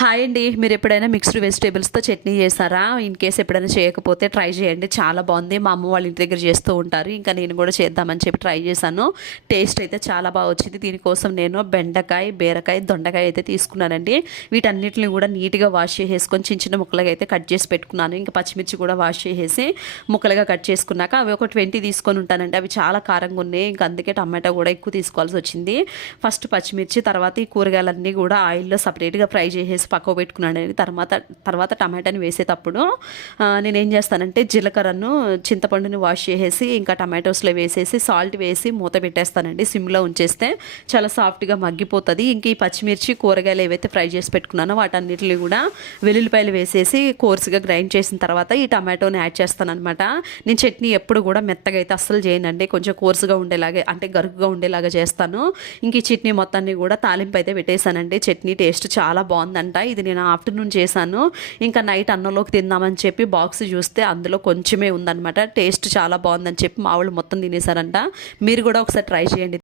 Hi అండి. మీరు ఎప్పుడైనా మిక్స్డ్ వెజిటేబుల్స్తో చట్నీ చేస్తారా? ఇన్ కేస్ ఎప్పుడైనా చేయకపోతే ట్రై చేయండి, చాలా బాగుంది. మా అమ్మ వాళ్ళ ఇంటి దగ్గర చేస్తూ ఉంటారు, ఇంకా నేను కూడా చేద్దామని చెప్పి ట్రై చేశాను. టేస్ట్ అయితే చాలా బాగా వచ్చింది. దీనికోసం నేను బెండకాయ, బీరకాయ, దొండకాయ అయితే తీసుకున్నానండి. వీటన్నిటిని కూడా నీట్గా వాష్ చేసేసుకొని చిన్న చిన్న ముక్కలుగా అయితే కట్ చేసి పెట్టుకున్నాను. ఇంకా పచ్చిమిర్చి కూడా వాష్ చేసేసి ముక్కలుగా కట్ చేసుకున్నాక అవి ఒక 20 తీసుకొని ఉంటానండి. అవి చాలా కారంగా ఉన్నాయి, ఇంకా అందుకే టమాటా కూడా ఎక్కువ తీసుకోవాల్సి వచ్చింది. ఫస్ట్ పచ్చిమిర్చి, తర్వాత ఈ కూరగాయలన్నీ కూడా ఆయిల్లో సపరేట్గా ఫ్రై చేసేసి పక్కకు పెట్టుకున్నాను. తర్వాత టమాటాని వేసేటప్పుడు నేనేం చేస్తానంటే జీలకర్రను, చింతపండుని వాష్ చేసేసి ఇంకా టమాటోస్లో వేసేసి సాల్ట్ వేసి మూత పెట్టేస్తానండి. సిమ్లో ఉంచేస్తే చాలా సాఫ్ట్గా మగ్గిపోతుంది. ఇంక ఈ పచ్చిమిర్చి, కూరగాయలు ఏవైతే ఫ్రై చేసి పెట్టుకున్నానో వాటన్నిటిని కూడా వెల్లుల్లిపాయలు వేసేసి కోర్సుగా గ్రైండ్ చేసిన తర్వాత ఈ టమాటోని యాడ్ చేస్తాను అనమాట. నేను చట్నీ ఎప్పుడు కూడా మెత్తగా అయితే అస్సలు చేయనండి, కొంచెం కోర్సుగా ఉండేలాగే, అంటే గరుకుగా ఉండేలాగా చేస్తాను. ఇంక ఈ చట్నీ మొత్తాన్ని కూడా తాలింపు అయితే పెట్టేశానండి. చట్నీ టేస్ట్ చాలా బాగుందంట. ఇది నేను ఆఫ్టర్నూన్ చేశాను, ఇంకా నైట్ అన్నంలోకి తిందామని చెప్పి బాక్స్ చూస్తే అందులో కొంచెమే ఉందన్నమాట. టేస్ట్ చాలా బాగుందని చెప్పి మా వాళ్ళు మొత్తం తినేశారంట. మీరు కూడా ఒకసారి ట్రై చేయండి.